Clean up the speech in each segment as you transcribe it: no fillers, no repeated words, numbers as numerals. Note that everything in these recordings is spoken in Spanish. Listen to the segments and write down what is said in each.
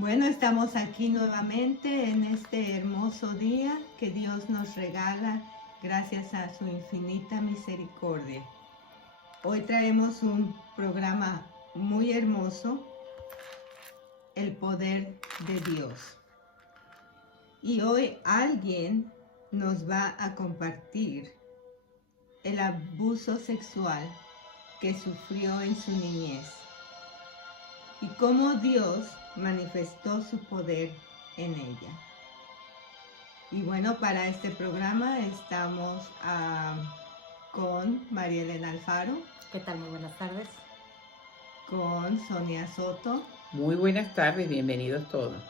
Bueno, estamos aquí nuevamente en este hermoso día que Dios nos regala gracias a su infinita misericordia. Hoy traemos un programa muy hermoso, el poder de Dios. Y hoy alguien nos va a compartir el abuso sexual que sufrió en su niñez y cómo Dios manifestó su poder en ella. Y bueno, para este programa estamos con María Elena Alfaro. ¿Qué tal? Muy buenas tardes. Con Sonia Soto. Muy buenas tardes, bienvenidos todos.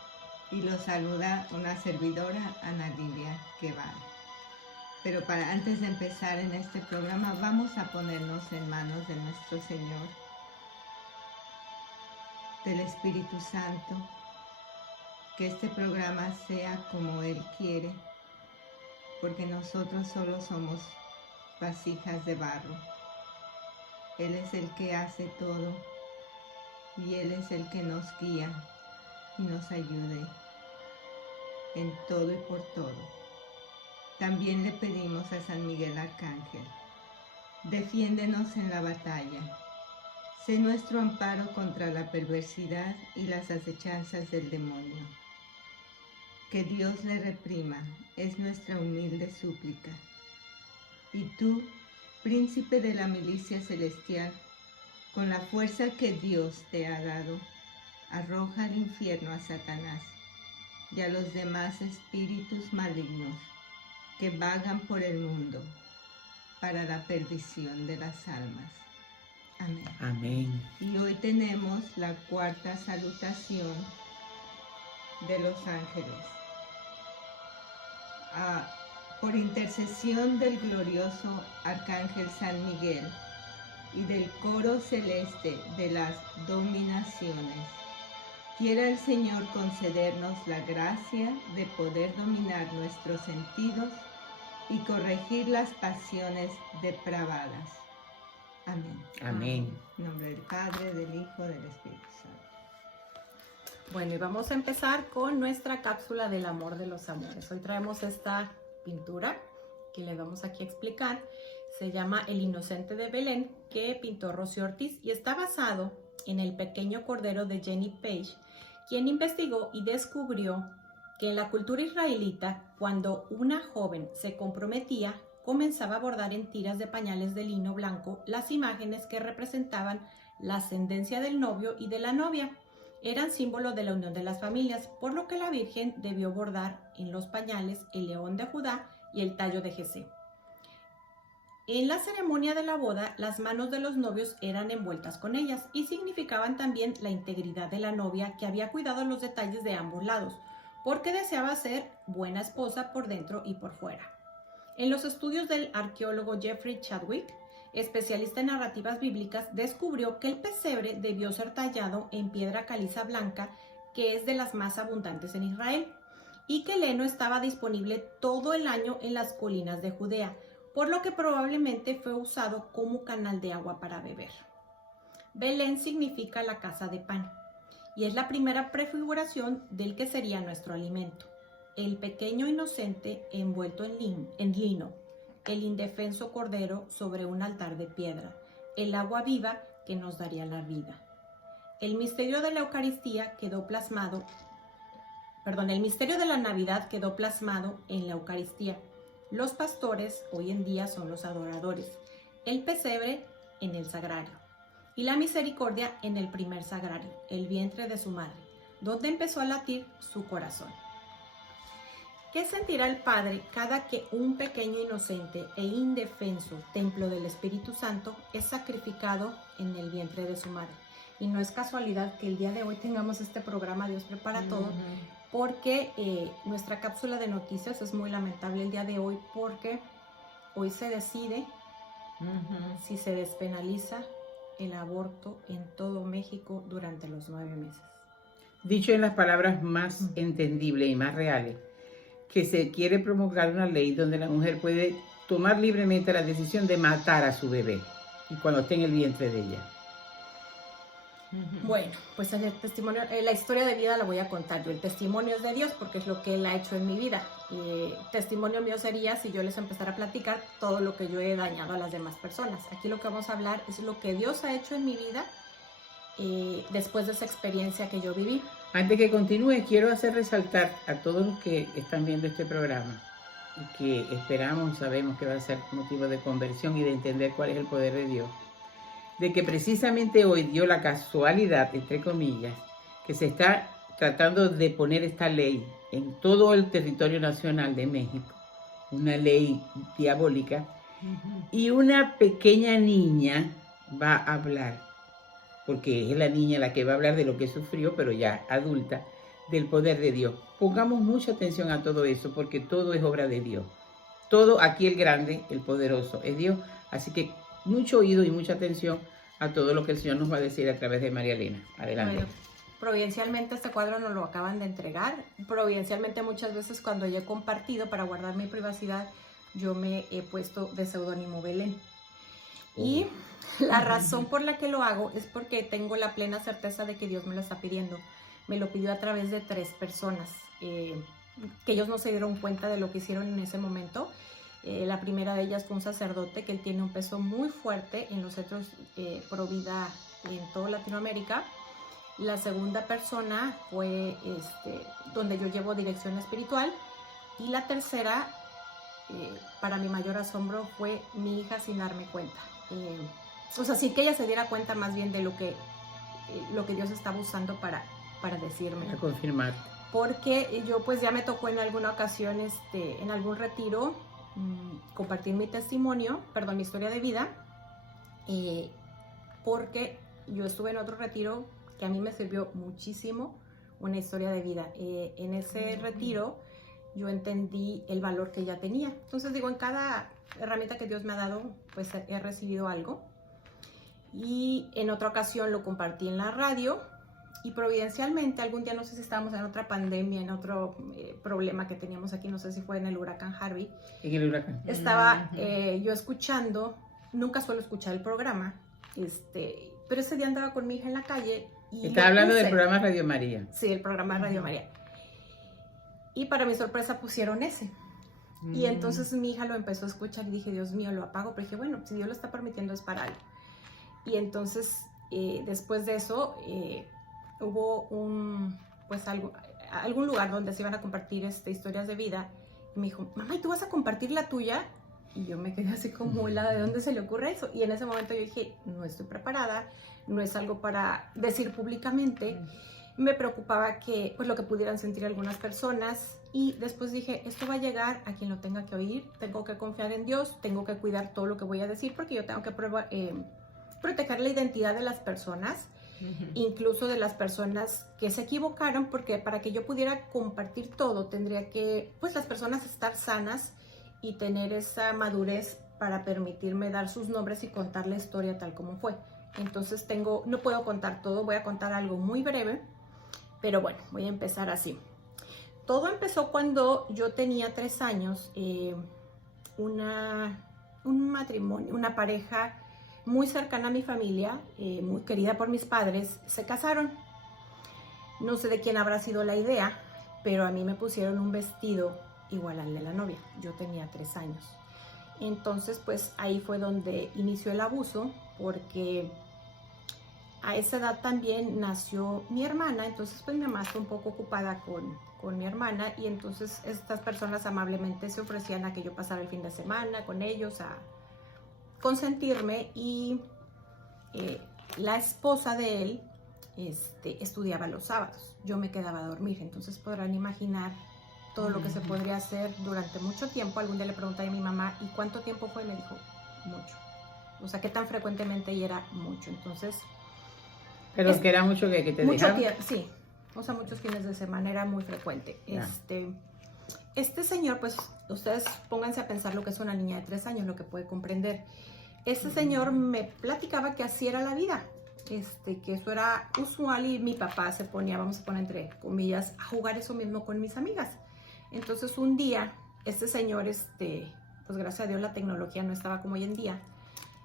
Y los saluda una servidora, Ana Lilia Guevara. Pero antes de empezar en este programa, vamos a ponernos en manos de nuestro Señor, del Espíritu Santo, que este programa sea como Él quiere, porque nosotros solo somos vasijas de barro. Él es el que hace todo y Él es el que nos guía y nos ayude en todo y por todo. También le pedimos a San Miguel Arcángel, defiéndenos en la batalla. Sé nuestro amparo contra la perversidad y las acechanzas del demonio. Que Dios le reprima, es nuestra humilde súplica. Y tú, príncipe de la milicia celestial, con la fuerza que Dios te ha dado, arroja al infierno a Satanás y a los demás espíritus malignos que vagan por el mundo para la perdición de las almas. Amén. Amén. Y hoy tenemos la cuarta salutación de los ángeles. Por intercesión del glorioso Arcángel San Miguel y del coro celeste de las dominaciones, quiera el Señor concedernos la gracia de poder dominar nuestros sentidos y corregir las pasiones depravadas. Amén. Amén. En nombre del Padre, del Hijo, del Espíritu Santo. Bueno, y vamos a empezar con nuestra cápsula del amor de los amores. Hoy traemos esta pintura que le vamos aquí a explicar. Se llama El Inocente de Belén, que pintó Rocío Ortiz y está basado en El Pequeño Cordero de Jenny Page, quien investigó y descubrió que en la cultura israelita, cuando una joven se comprometía, comenzaba a bordar en tiras de pañales de lino blanco las imágenes que representaban la ascendencia del novio y de la novia. Eran símbolo de la unión de las familias, por lo que la Virgen debió bordar en los pañales el león de Judá y el tallo de Jesé. En la ceremonia de la boda, las manos de los novios eran envueltas con ellas y significaban también la integridad de la novia, que había cuidado los detalles de ambos lados, porque deseaba ser buena esposa por dentro y por fuera. En los estudios del arqueólogo Jeffrey Chadwick, especialista en narrativas bíblicas, descubrió que el pesebre debió ser tallado en piedra caliza blanca, que es de las más abundantes en Israel, y que el heno estaba disponible todo el año en las colinas de Judea, por lo que probablemente fue usado como canal de agua para beber. Belén significa la casa de pan, y es la primera prefiguración del que sería nuestro alimento. El pequeño inocente envuelto en lino, el indefenso cordero sobre un altar de piedra, el agua viva que nos daría la vida. El misterio de la Eucaristía quedó plasmado, el misterio de la Navidad quedó plasmado en la Eucaristía. Los pastores hoy en día son los adoradores, el pesebre en el sagrario y la misericordia en el primer sagrario, el vientre de su madre, donde empezó a latir su corazón. ¿Qué sentirá el Padre cada que un pequeño inocente e indefenso templo del Espíritu Santo es sacrificado en el vientre de su madre? Y no es casualidad que el día de hoy tengamos este programa Dios Prepara Todo, porque nuestra cápsula de noticias es muy lamentable el día de hoy, porque hoy se decide si se despenaliza el aborto en todo México durante los 9 meses. Dicho en las palabras más entendibles y más reales, que se quiere promulgar una ley donde la mujer puede tomar libremente la decisión de matar a su bebé y cuando esté en el vientre de ella. Bueno, pues el testimonio, la historia de vida la voy a contar yo. El testimonio es de Dios porque es lo que Él ha hecho en mi vida. Testimonio mío sería si yo les empezara a platicar todo lo que yo he dañado a las demás personas. Aquí lo que vamos a hablar es lo que Dios ha hecho en mi vida después de esa experiencia que yo viví. Antes que continúe, quiero hacer resaltar a todos los que están viendo este programa y que esperamos y sabemos que va a ser motivo de conversión y de entender cuál es el poder de Dios, de que precisamente hoy dio la casualidad, entre comillas, que se está tratando de poner esta ley en todo el territorio nacional de México, una ley diabólica, y una pequeña niña va a hablar, porque es la niña la que va a hablar de lo que sufrió, pero ya adulta, del poder de Dios. Pongamos mucha atención a todo eso, porque todo es obra de Dios. Todo aquí el grande, el poderoso, es Dios. Así que mucho oído y mucha atención a todo lo que el Señor nos va a decir a través de María Elena. Adelante. Bueno, providencialmente este cuadro nos lo acaban de entregar. Providencialmente muchas veces cuando yo he compartido para guardar mi privacidad, yo me he puesto de seudónimo Belén. Y la razón por la que lo hago es porque tengo la plena certeza de que Dios me lo está pidiendo. Me lo pidió a través de 3 personas, que ellos no se dieron cuenta de lo que hicieron en ese momento. La primera de ellas fue un sacerdote que él tiene un peso muy fuerte en los centros pro vida en toda Latinoamérica. La segunda persona fue donde yo llevo dirección espiritual. Y la tercera, para mi mayor asombro, fue mi hija sin darme cuenta. O sea, sin que ella se diera cuenta más bien de lo que Dios estaba usando para decirme. Para confirmar. Porque yo pues ya me tocó en alguna ocasión, en algún retiro, compartir mi testimonio, mi historia de vida, porque yo estuve en otro retiro que a mí me sirvió muchísimo una historia de vida. En ese retiro yo entendí el valor que ella tenía. Entonces digo, en cada herramienta que Dios me ha dado, pues he recibido algo. Y en otra ocasión lo compartí en la radio. Y providencialmente, algún día, no sé si estábamos en otra pandemia, en otro problema que teníamos aquí, no sé si fue en el huracán Harvey. En el huracán. Estaba yo escuchando, nunca suelo escuchar el programa, pero ese día andaba con mi hija en la calle. Estaba hablando del programa Radio María. Sí, el programa Radio María. Y para mi sorpresa pusieron ese. Y entonces mi hija lo empezó a escuchar y dije, Dios mío, lo apago. Pero dije, bueno, si Dios lo está permitiendo es para algo. Y entonces, después de eso, hubo algún lugar donde se iban a compartir historias de vida. Y me dijo, mamá, ¿y tú vas a compartir la tuya? Y yo me quedé así como helada, ¿de dónde se le ocurre eso? Y en ese momento yo dije, no estoy preparada, no es algo para decir públicamente. Me preocupaba que, pues, lo que pudieran sentir algunas personas. Y después dije, esto va a llegar a quien lo tenga que oír. Tengo que confiar en Dios, tengo que cuidar todo lo que voy a decir, porque yo tengo que proteger la identidad de las personas, incluso de las personas que se equivocaron, porque para que yo pudiera compartir todo, tendría que, pues, las personas estar sanas y tener esa madurez para permitirme dar sus nombres y contar la historia tal como fue. Entonces no puedo contar todo, voy a contar algo muy breve, pero bueno, voy a empezar así. Todo empezó cuando yo tenía 3 años, un matrimonio, una pareja muy cercana a mi familia, muy querida por mis padres, se casaron. No sé de quién habrá sido la idea, pero a mí me pusieron un vestido igual al de la novia. Yo tenía 3 años. Entonces, pues ahí fue donde inició el abuso, porque a esa edad también nació mi hermana. Entonces, pues mi mamá está un poco ocupada con mi hermana, y entonces estas personas amablemente se ofrecían a que yo pasara el fin de semana con ellos, a consentirme. Y la esposa de él estudiaba los sábados. Yo me quedaba a dormir. Entonces podrán imaginar todo lo que se podría hacer durante mucho tiempo. Algún día le pregunté a mi mamá, ¿y cuánto tiempo fue? Y me dijo, mucho. O sea, ¿qué tan frecuentemente? Y era mucho. Entonces... Pero es que era mucho que te mucho dejaban. tiempo, sí. O sea, muchos fines de semana, era muy frecuente. Ya. Este señor, pues, ustedes pónganse a pensar lo que es una niña de 3 años, lo que puede comprender. Este señor me platicaba que así era la vida, que eso era usual, y mi papá se ponía, vamos a poner entre comillas, a jugar eso mismo con mis amigas. Entonces un día, este señor, pues gracias a Dios la tecnología no estaba como hoy en día,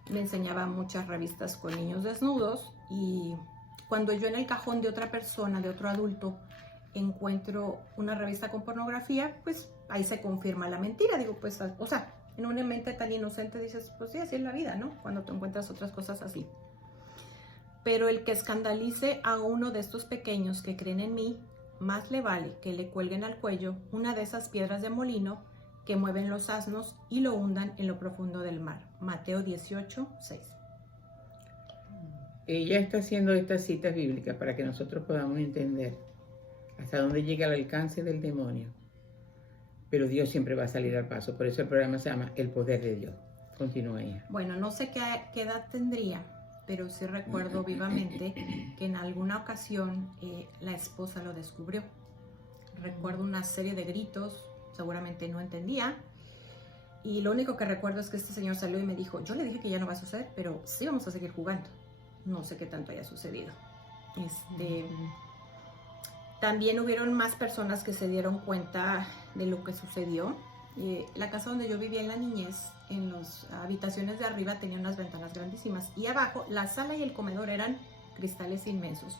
me enseñaba muchas revistas con niños desnudos, y cuando yo en el cajón de otra persona, de otro adulto, encuentro una revista con pornografía, pues ahí se confirma la mentira. Digo, pues, o sea, en una mente tan inocente dices, pues sí, así es la vida, ¿no? Cuando te encuentras otras cosas así. Pero el que escandalice a uno de estos pequeños que creen en mí, más le vale que le cuelguen al cuello una de esas piedras de molino que mueven los asnos y lo hundan en lo profundo del mar. Mateo 18, 6. Ella está haciendo estas citas bíblicas para que nosotros podamos entender hasta dónde llega el alcance del demonio. Pero Dios siempre va a salir al paso. Por eso el programa se llama El Poder de Dios. Continúa ella. Bueno, no sé qué edad tendría, pero sí recuerdo vivamente que en alguna ocasión la esposa lo descubrió. Recuerdo una serie de gritos, seguramente no entendía. Y lo único que recuerdo es que este señor salió y me dijo, yo le dije que ya no va a suceder, pero sí vamos a seguir jugando. No sé qué tanto haya sucedido. También hubieron más personas que se dieron cuenta de lo que sucedió. La casa donde yo vivía en la niñez, en las habitaciones de arriba tenían unas ventanas grandísimas y abajo la sala y el comedor eran cristales inmensos.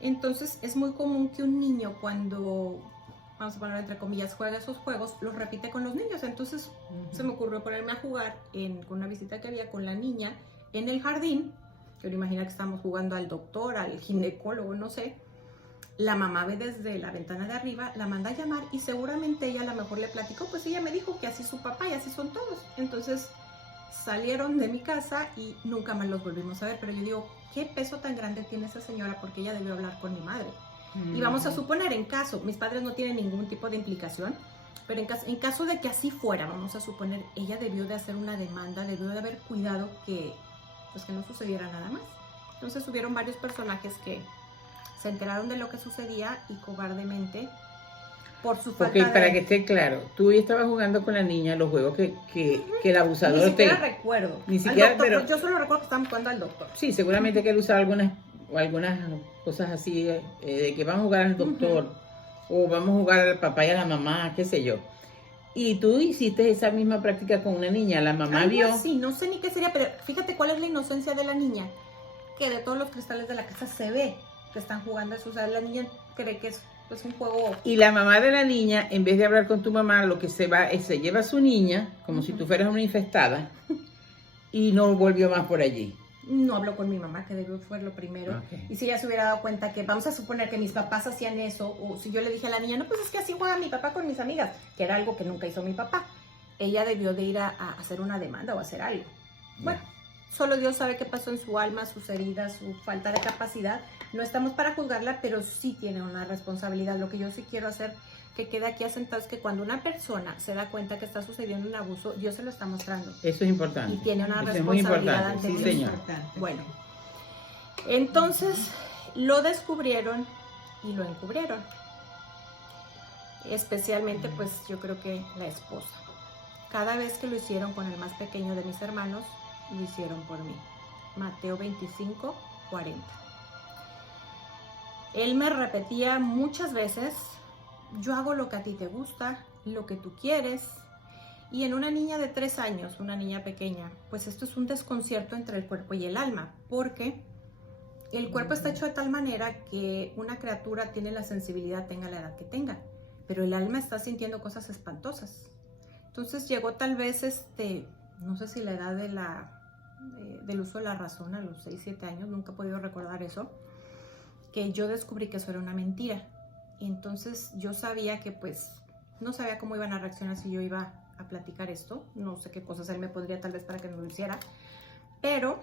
Entonces es muy común que un niño cuando, vamos a poner entre comillas, juega esos juegos, los repite con los niños. Entonces se me ocurrió ponerme a jugar con una visita que había con la niña en el jardín. Yo me imagino que estábamos jugando al doctor, al ginecólogo, no sé. La mamá ve desde la ventana de arriba, la manda a llamar y seguramente ella a lo mejor le platicó, pues ella me dijo que así su papá y así son todos. Entonces salieron de mi casa y nunca más los volvimos a ver. Pero yo digo, ¿qué peso tan grande tiene esa señora? Porque ella debió hablar con mi madre. Y vamos a suponer, en caso, mis padres no tienen ningún tipo de implicación, pero en caso de que así fuera, vamos a suponer, ella debió de hacer una demanda, debió de haber cuidado que no sucediera nada más. Entonces hubieron varios personajes que se enteraron de lo que sucedía y cobardemente, por su falta de... Para que esté claro, tú estabas jugando con la niña los juegos que el abusador Ni siquiera recuerdo. Ni siquiera, doctor, pero... Yo solo recuerdo que estaban jugando al doctor. Sí, seguramente que él usaba algunas cosas así, de que vamos a jugar al doctor, o vamos a jugar al papá y a la mamá, qué sé yo. Y tú hiciste esa misma práctica con una niña, la mamá vio... Sí, no sé ni qué sería, pero fíjate cuál es la inocencia de la niña, que de todos los cristales de la casa se ve que están jugando eso. O sea, la niña cree que es un juego. Y la mamá de la niña, en vez de hablar con tu mamá, lo que se va es se lleva a su niña, como si tú fueras una infestada, y no volvió más por allí. No habló con mi mamá, que debió fue lo primero. Okay. Y si ella se hubiera dado cuenta que, vamos a suponer que mis papás hacían eso, o si yo le dije a la niña, no, pues es que así juega mi papá con mis amigas, que era algo que nunca hizo mi papá, ella debió de ir a hacer una demanda o hacer algo. Bueno, solo Dios sabe qué pasó en su alma, sus heridas, su falta de capacidad. No estamos para juzgarla, pero sí tiene una responsabilidad. Lo que yo sí quiero hacer, que quede aquí asentado, es que cuando una persona se da cuenta que está sucediendo un abuso, Dios se lo está mostrando. Eso es importante. Y tiene una Eso responsabilidad ante Dios. Sí, señor. Bueno, entonces lo descubrieron y lo encubrieron. Especialmente, pues, yo creo que la esposa. Cada vez que lo hicieron con el más pequeño de mis hermanos, lo hicieron por mí. Mateo 25, 40. Él me repetía muchas veces, yo hago lo que a ti te gusta, lo que tú quieres. Y en una niña de 3 años, una niña pequeña, pues esto es un desconcierto entre el cuerpo y el alma, porque el cuerpo está hecho de tal manera que una criatura tiene la sensibilidad, tenga la edad que tenga, pero el alma está sintiendo cosas espantosas. Entonces llegó tal vez, no sé si la edad del uso de la razón, a los 6, 7 años, nunca he podido recordar eso, que yo descubrí que eso era una mentira. Y entonces yo sabía que pues no sabía cómo iban a reaccionar si yo iba a platicar esto, no sé qué cosas él me pondría tal vez para que no lo hiciera, pero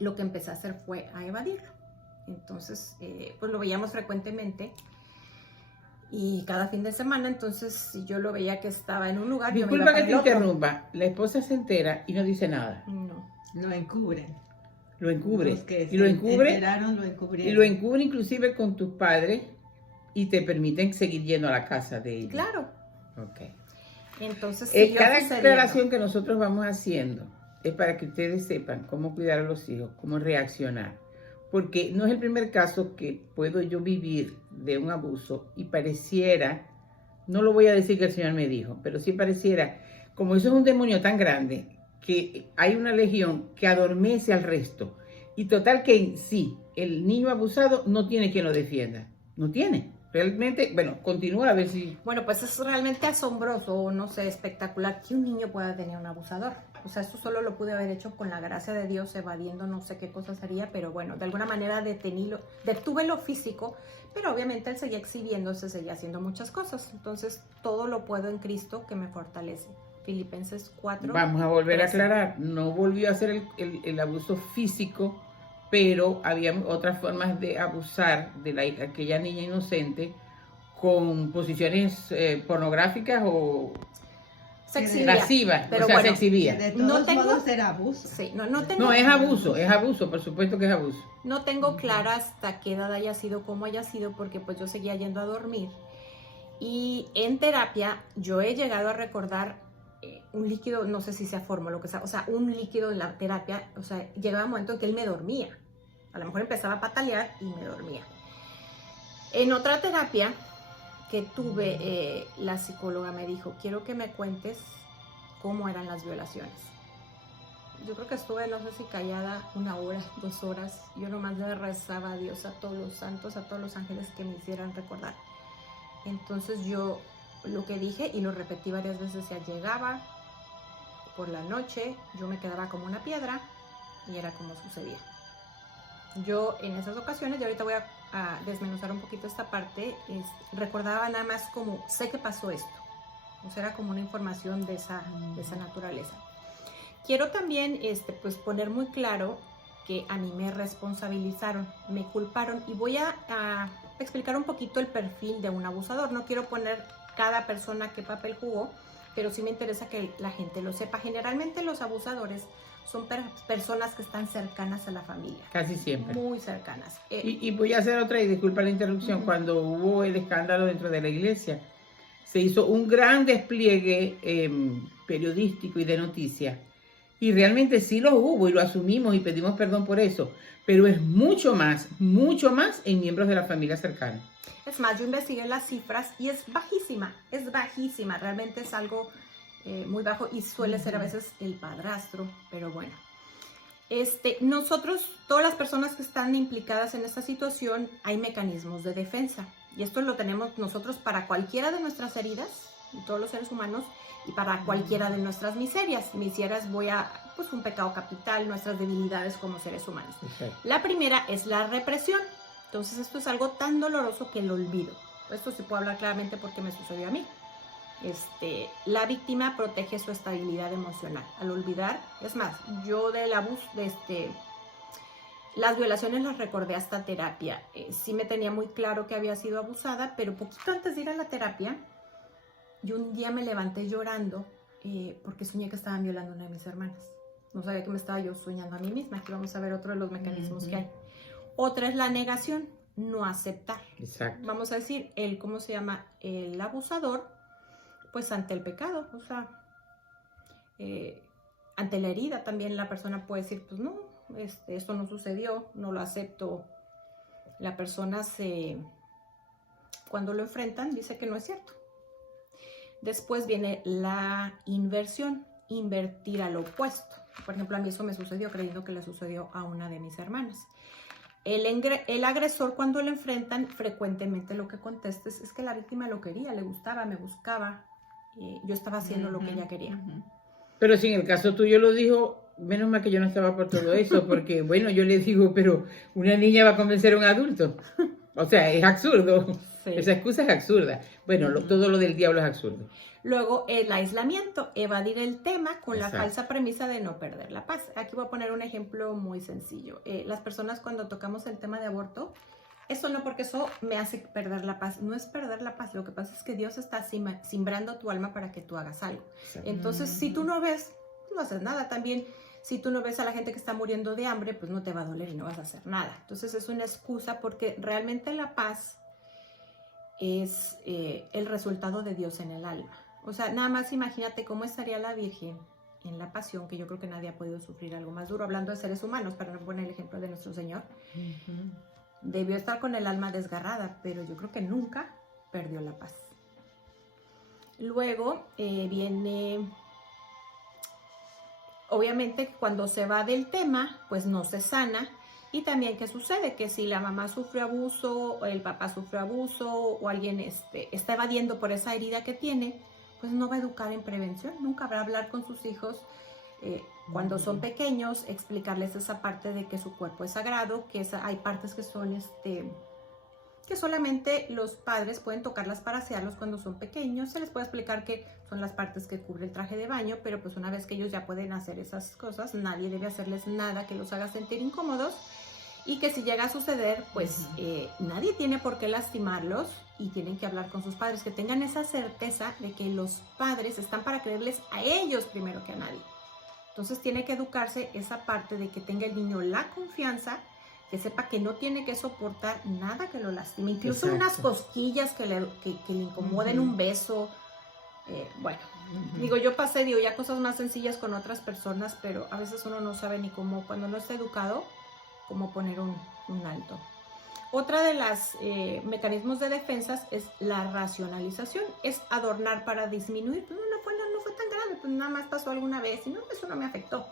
lo que empecé a hacer fue a evadirlo. Entonces pues lo veíamos frecuentemente y cada fin de semana. Entonces si yo lo veía que estaba en un lugar, disculpa, yo me iba que te interrumpa, la esposa se entera y no dice nada. No. Lo encubren. Lo encubre. Los que Y lo encubre. lo encubrieron. Y lo encubre inclusive con tus padres y te permiten seguir yendo a la casa de ellos. Claro. Ok. Entonces, Cada aclaración que nosotros vamos haciendo es para que ustedes sepan cómo cuidar a los hijos, cómo reaccionar. Porque no es el primer caso que puedo yo vivir de un abuso y pareciera, no lo voy a decir que el Señor me dijo, pero sí pareciera, como eso es un demonio tan grande, que hay una legión que adormece al resto. Y total que sí, el niño abusado no tiene quien lo defienda. No tiene. Realmente, bueno, continúa a ver si... Bueno, pues es realmente asombroso, no sé, espectacular que un niño pueda tener un abusador. O sea, esto solo lo pude haber hecho con la gracia de Dios, evadiendo no sé qué cosa sería, pero bueno, de alguna manera detuve lo físico, pero obviamente él seguía exhibiéndose, seguía haciendo muchas cosas. Entonces, todo lo puedo en Cristo que me fortalece. Filipenses 4. Vamos a volver 13. a aclarar, no volvió a hacer el abuso físico, pero había otras formas de abusar de aquella niña inocente con posiciones pornográficas o Se exhibía, lascivas, pero o sea, bueno, se exhibía. De todos No tengo- modos era abuso. Sí, no tengo, No, es abuso, por supuesto que es abuso. no tengo clara hasta qué edad haya sido, cómo haya sido, porque pues yo seguía yendo a dormir. Y en terapia yo he llegado a recordar un líquido, no sé si sea forma o lo que sea, o sea, un líquido en la terapia, o sea, llegaba un momento en que él me dormía. A lo mejor empezaba a patalear y me dormía. En otra terapia que tuve, la psicóloga me dijo, quiero que me cuentes cómo eran las violaciones. Yo creo que estuve, no sé si callada, 1 hora, 2 horas. Yo nomás le rezaba a Dios, a todos los santos, a todos los ángeles que me hicieran recordar. Entonces yo lo que dije y lo repetí varias veces, ya llegaba por la noche, yo me quedaba como una piedra y era como sucedía. Yo en esas ocasiones, y ahorita voy a desmenuzar un poquito esta parte, recordaba nada más como, sé que pasó esto. O sea, era como una información de esa naturaleza. Quiero también pues poner muy claro que a mí me responsabilizaron, me culparon, y voy a explicar un poquito el perfil de un abusador. No quiero poner cada persona qué papel jugó, pero sí me interesa que la gente lo sepa. Generalmente los abusadores son personas que están cercanas a la familia. Casi siempre. Muy cercanas. Y voy a hacer otra, y disculpa la interrupción, cuando hubo el escándalo dentro de la iglesia, se hizo un gran despliegue periodístico y de noticias. Y realmente sí lo hubo y lo asumimos y pedimos perdón por eso, pero es mucho más en miembros de la familia cercana. Es más, yo investigué las cifras y es bajísima, realmente es algo muy bajo y suele ser a veces el padrastro, pero bueno. Nosotros, todas las personas que están implicadas en esta situación, hay mecanismos de defensa, y esto lo tenemos nosotros para cualquiera de nuestras heridas, todos los seres humanos, y para cualquiera de nuestras miserias, pues un pecado capital, nuestras debilidades como seres humanos. Okay. La primera es la represión. Entonces esto es algo tan doloroso que lo olvido. Esto sí puedo hablar claramente porque me sucedió a mí. La víctima protege su estabilidad emocional. Al olvidar, es más, yo del abuso, las violaciones las recordé hasta terapia. Sí me tenía muy claro que había sido abusada, pero poquito antes de ir a la terapia, yo un día me levanté llorando porque soñé que estaban violando a una de mis hermanas. No sabía que me estaba yo soñando a mí misma. Aquí vamos a ver otro de los mecanismos que hay. Otra es la negación, no aceptar. Exacto. Vamos a decir, ¿cómo se llama? El abusador, pues ante el pecado, o sea, ante la herida también la persona puede decir, pues no, esto no sucedió, no lo acepto. La persona cuando lo enfrentan, dice que no es cierto. Después viene la inversión, invertir al opuesto. Por ejemplo, a mí eso me sucedió creyendo que le sucedió a una de mis hermanas. El agresor, cuando lo enfrentan, frecuentemente lo que contesta es que la víctima lo quería, le gustaba, me buscaba, yo estaba haciendo lo que ella quería. Pero si en el caso tuyo lo dijo, menos mal que yo no estaba por todo eso, porque bueno, yo le digo, pero una niña va a convencer a un adulto. O sea, es absurdo. Sí. Esa excusa es absurda. Bueno, todo lo del diablo es absurdo. Luego, el aislamiento, evadir el tema con la falsa premisa de no perder la paz. Aquí voy a poner un ejemplo muy sencillo. Las personas cuando tocamos el tema de aborto, eso no, porque eso me hace perder la paz. No es perder la paz, lo que pasa es que Dios está simbrando tu alma para que tú hagas algo. Entonces, si tú no ves, no haces nada. También, si tú no ves a la gente que está muriendo de hambre, pues no te va a doler y no vas a hacer nada. Entonces, es una excusa porque realmente la paz es el resultado de Dios en el alma. O sea, nada más imagínate cómo estaría la Virgen en la pasión, que yo creo que nadie ha podido sufrir algo más duro, hablando de seres humanos, para no poner el ejemplo de nuestro Señor. Debió estar con el alma desgarrada, pero yo creo que nunca perdió la paz. Luego viene, obviamente, cuando se va del tema, pues no se sana, Y también qué sucede, que si la mamá sufre abuso, o el papá sufre abuso, o alguien está evadiendo por esa herida que tiene, pues no va a educar en prevención, nunca va a hablar con sus hijos cuando son pequeños, explicarles esa parte de que su cuerpo es sagrado, que hay partes que son que solamente los padres pueden tocarlas para asearlos cuando son pequeños. Se les puede explicar que son las partes que cubre el traje de baño, pero pues una vez que ellos ya pueden hacer esas cosas, nadie debe hacerles nada que los haga sentir incómodos, y que si llega a suceder, pues nadie tiene por qué lastimarlos, y tienen que hablar con sus padres, que tengan esa certeza de que los padres están para creerles a ellos primero que a nadie. Entonces tiene que educarse esa parte de que tenga el niño la confianza, que sepa que no tiene que soportar nada que lo lastime, incluso unas cosquillas que le incomoden, un beso. Bueno, digo, yo pasé ya cosas más sencillas con otras personas, pero a veces uno no sabe ni cómo, cuando no está educado, cómo poner un alto. Otra de las mecanismos de defensas es la racionalización, es adornar para disminuir. Pues no fue tan grave, pues nada más pasó alguna vez y no, eso no me afectó.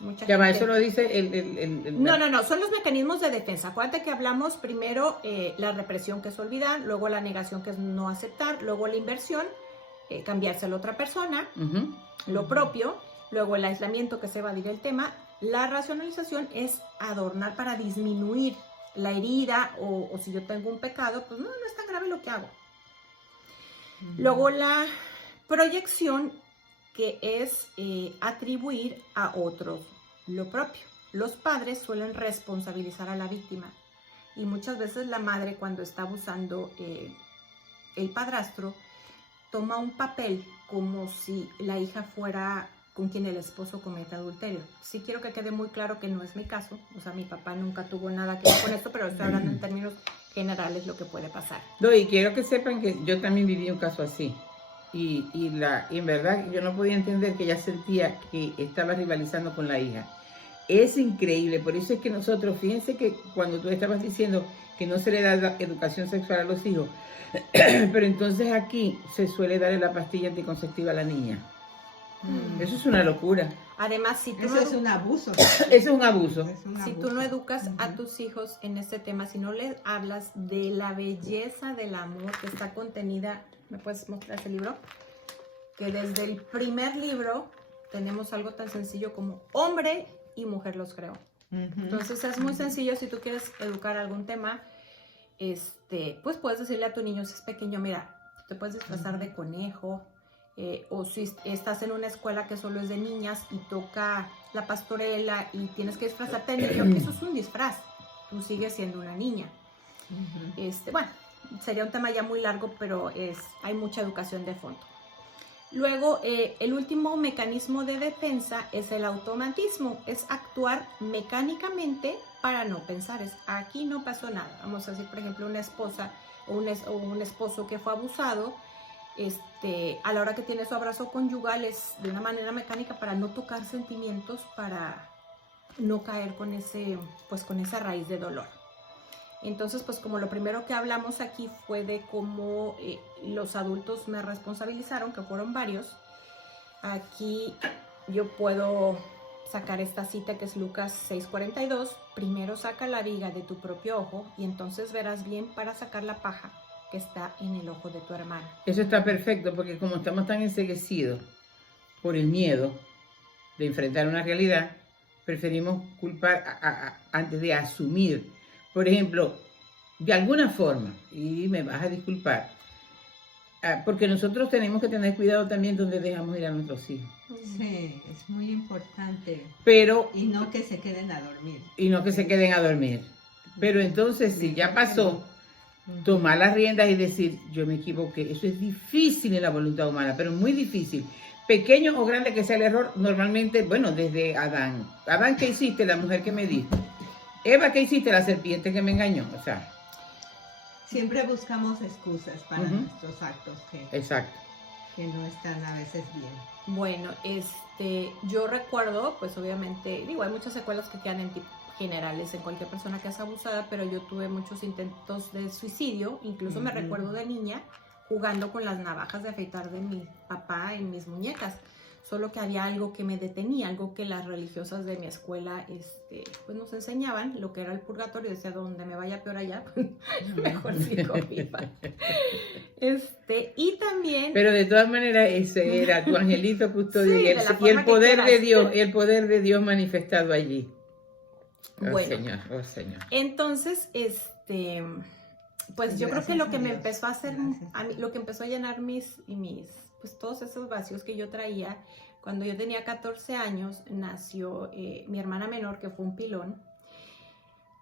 Mucha gente... Eso lo dice No, son los mecanismos de defensa. Acuérdate que hablamos primero la represión, que es olvidar, luego la negación, que es no aceptar, luego la inversión, cambiarse a la otra persona, lo propio, luego el aislamiento, que es evadir el tema. La racionalización es adornar para disminuir la herida, o si yo tengo un pecado, pues no es tan grave lo que hago. Luego la proyección, que es atribuir a otros lo propio. Los padres suelen responsabilizar a la víctima, y muchas veces la madre, cuando está abusando el padrastro, toma un papel como si la hija fuera con quien el esposo comete adulterio. Sí quiero que quede muy claro que no es mi caso, o sea, mi papá nunca tuvo nada que ver con esto, pero estoy hablando en términos generales lo que puede pasar. No, y quiero que sepan que yo también viví un caso así. Y en verdad yo no podía entender que ella sentía que estaba rivalizando con la hija. Es increíble, por eso es que nosotros, fíjense que cuando tú estabas diciendo que no se le da la educación sexual a los hijos, pero entonces aquí se suele darle la pastilla anticonceptiva a la niña. Eso es una locura. Además, si tú eso es un abuso. Eso es un abuso. Si tú no educas a tus hijos en este tema, si no les hablas de la belleza del amor que está contenida, ¿me puedes mostrar ese libro? Que desde el primer libro tenemos algo tan sencillo como hombre y mujer los creó. Entonces es muy sencillo. Si tú quieres educar algún tema, pues puedes decirle a tu niño, si es pequeño, mira, te puedes disfrazar de conejo, o si estás en una escuela que solo es de niñas y toca la pastorela y tienes que disfrazarte de niño, eso es un disfraz, tú sigues siendo una niña. Bueno, sería un tema ya muy largo, pero hay mucha educación de fondo. Luego, el último mecanismo de defensa es el automatismo, es actuar mecánicamente para no pensar. Aquí no pasó nada. Vamos a decir, por ejemplo, una esposa o un esposo que fue abusado, a la hora que tiene su abrazo conyugal es de una manera mecánica para no tocar sentimientos, para no caer con esa raíz de dolor. Entonces, pues como lo primero que hablamos aquí fue de cómo los adultos me responsabilizaron, que fueron varios. Aquí yo puedo sacar esta cita que es Lucas 6:42. Primero saca la viga de tu propio ojo y entonces verás bien para sacar la paja que está en el ojo de tu hermano. Eso está perfecto, porque como estamos tan enceguecidos por el miedo de enfrentar una realidad, preferimos culpar antes de asumir. Por ejemplo, de alguna forma, y me vas a disculpar, porque nosotros tenemos que tener cuidado también donde dejamos ir a nuestros hijos. Sí, es muy importante. Pero, y no que se queden a dormir. Y no que se queden a dormir. Pero entonces, si ya pasó, tomar las riendas y decir, yo me equivoqué. Eso es difícil en la voluntad humana, pero muy difícil. Pequeño o grande que sea el error, normalmente, bueno, desde Adán. Adán, ¿qué hiciste? La mujer que me dijo. Eva, ¿qué hiciste? La serpiente que me engañó. O sea, siempre buscamos excusas para nuestros actos que no están a veces bien. Bueno, yo recuerdo, pues obviamente, hay muchas secuelas que quedan en generales en cualquier persona que es abusada, pero yo tuve muchos intentos de suicidio, incluso me recuerdo de niña jugando con las navajas de afeitar de mi papá en mis muñecas. solo que había algo que me detenía, algo que las religiosas de mi escuela pues nos enseñaban, lo que era el purgatorio. Decía, donde me vaya peor allá, mejor sigo viva. Y también... Pero de todas maneras, ese era tu angelito custodio, Sí, y el poder de Dios, el poder de Dios manifestado allí. Oh, bueno, Señor, oh Señor. Entonces, pues yo creo que lo que me Dios. empezó a hacer, lo que empezó a llenar pues todos esos vacíos que yo traía, cuando yo tenía 14 años, nació mi hermana menor, que fue un pilón.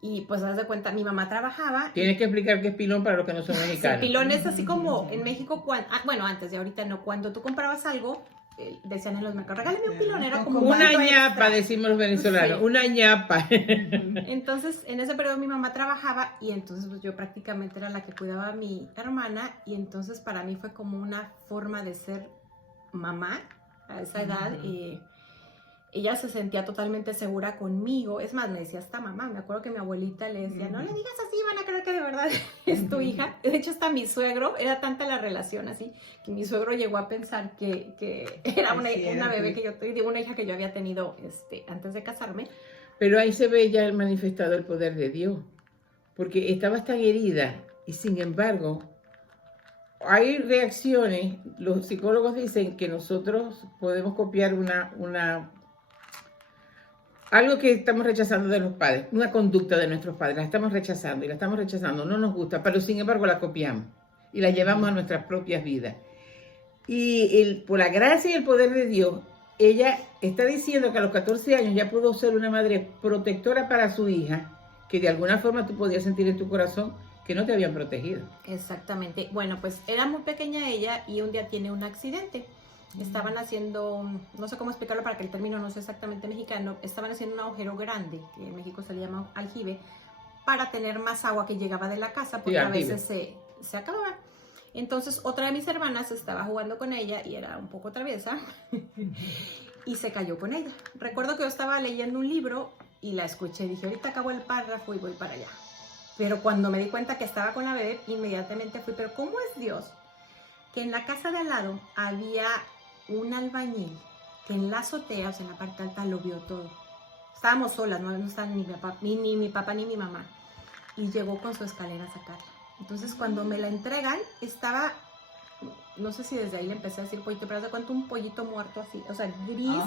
Y pues, haz de cuenta, mi mamá trabajaba. Tienes que explicar qué es pilón para los que no son mexicanos. Sí, pilón es así como en México, bueno, antes de ahorita no, cuando tú comprabas algo, decían en los mercados, regálame un pilón, era como una ñapa, decimos los venezolanos, sí. Una ñapa. Entonces, en ese periodo mi mamá trabajaba y entonces pues, yo prácticamente era la que cuidaba a mi hermana, y entonces para mí fue como una forma de ser mamá a esa edad. Ella se sentía totalmente segura conmigo. Es más, me decía hasta mamá. Me acuerdo que mi abuelita le decía, no le digas así, van a creer que de verdad es tu hija. De hecho, hasta mi suegro, era tanta la relación así, que mi suegro llegó a pensar que era una bebé que yo, digo, una hija que yo había tenido antes de casarme. Pero ahí se ve ya el manifestado el poder de Dios, porque estabas tan herida y sin embargo hay reacciones. Los psicólogos dicen que nosotros podemos copiar algo que estamos rechazando de los padres, una conducta de nuestros padres, la estamos rechazando y la estamos rechazando, no nos gusta, pero sin embargo la copiamos y la llevamos a nuestras propias vidas. Y por la gracia y el poder de Dios, ella está diciendo que a los 14 años ya pudo ser una madre protectora para su hija, que de alguna forma tú podías sentir en tu corazón que no te habían protegido. Exactamente. Bueno, pues era muy pequeña ella y un día tiene un accidente. Estaban haciendo, no sé cómo explicarlo para que el término no sea exactamente mexicano, estaban haciendo un agujero grande, que en México se le llama aljibe, para tener más agua que llegaba de la casa, porque sí, a veces se acababa. Entonces otra de mis hermanas estaba jugando con ella y era un poco traviesa y se cayó con ella. Recuerdo que yo estaba leyendo un libro y la escuché, dije, ahorita acabo el párrafo y voy para allá. Pero cuando me di cuenta que estaba con la bebé, inmediatamente fui, pero ¿cómo es Dios? Que en la casa de al lado había un albañil que en la azotea, o sea, en la parte alta, lo vio todo. Estábamos solas, no estaban ni mi papá ni mi mamá. Y llegó con su escalera a sacarla. Entonces, cuando me la entregan, estaba, no sé si desde ahí le empecé a decir pollito, pero ¿hace cuánto un pollito muerto así? O sea, gris.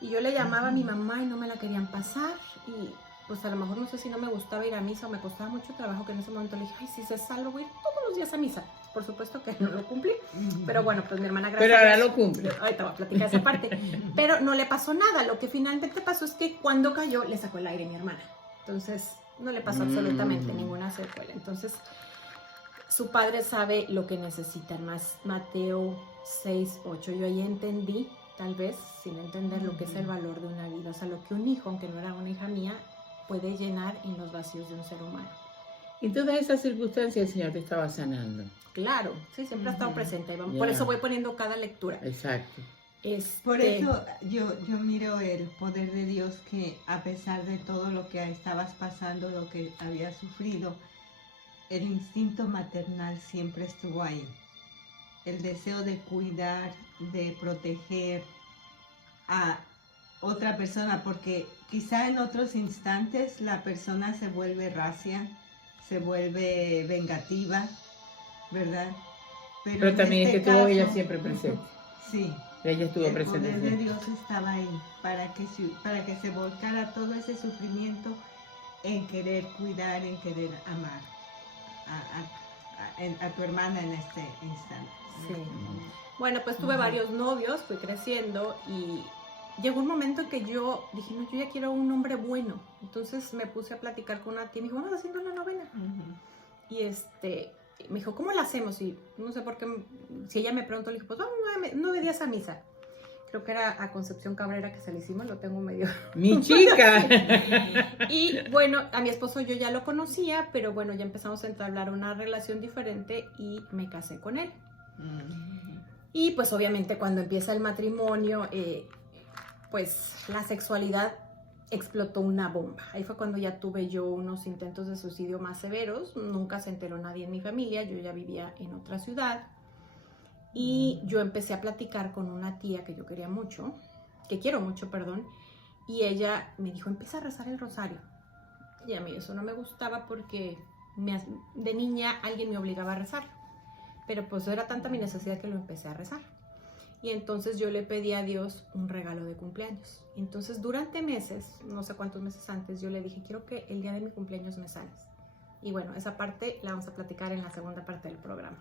Y yo le llamaba a mi mamá y no me la querían pasar. Y pues a lo mejor no sé si no me gustaba ir a misa o me costaba mucho trabajo, que en ese momento le dije, ay, si se salva, voy todos los días a misa. Por supuesto que no lo cumplí, pero bueno, pues mi hermana, gracias pero ahora lo cumple. Ahorita voy a platicar esa parte. Pero no le pasó nada. Lo que finalmente pasó es que cuando cayó, le sacó el aire a mi hermana. Entonces, no le pasó absolutamente ninguna secuela. Entonces, su padre sabe lo que necesitan. Más Mateo 6:8. Yo ahí entendí, tal vez, sin entender lo que es el valor de una vida. O sea, lo que un hijo, aunque no era una hija mía, puede llenar en los vacíos de un ser humano. En todas esas circunstancias el Señor te estaba sanando. Claro, sí, siempre ha estado presente. Por eso voy poniendo cada lectura. Exacto. Por eso yo miro el poder de Dios, que a pesar de todo lo que estabas pasando, lo que habías sufrido, el instinto maternal siempre estuvo ahí. El deseo de cuidar, de proteger a otra persona, porque quizá en otros instantes la persona se vuelve racia, se vuelve vengativa, ¿verdad? Pero también es que estuvo ella siempre presente. Sí. Ella estuvo presente. El poder de Dios estaba ahí para que se volcara todo ese sufrimiento en querer cuidar, en querer amar a tu hermana en este instante. Sí. Bueno, pues tuve varios novios, fui creciendo y llegó un momento en que yo dije, no, yo ya quiero un hombre bueno. Entonces me puse a platicar con una tía y me dijo, vamos haciendo una novena. Y me dijo, ¿cómo la hacemos? Y no sé por qué, si ella me preguntó, le dije, pues vamos 9 días a misa. Creo que era a Concepción Cabrera que se le hicimos, lo tengo medio... ¡Mi chica! Y bueno, a mi esposo yo ya lo conocía, pero bueno, ya empezamos a entablar una relación diferente y me casé con él. Y pues obviamente cuando empieza el matrimonio, pues la sexualidad explotó una bomba. Ahí fue cuando ya tuve yo unos intentos de suicidio más severos. Nunca se enteró nadie en mi familia, yo ya vivía en otra ciudad. Y yo empecé a platicar con una tía que yo quería mucho, que quiero mucho, perdón, y ella me dijo, empieza a rezar el rosario. Y a mí eso no me gustaba porque de niña alguien me obligaba a rezar, pero pues era tanta mi necesidad que lo empecé a rezar. Y entonces yo le pedí a Dios un regalo de cumpleaños. Entonces durante meses, no sé cuántos meses antes, yo le dije, quiero que el día de mi cumpleaños me sanes. Y bueno, esa parte la vamos a platicar en la segunda parte del programa.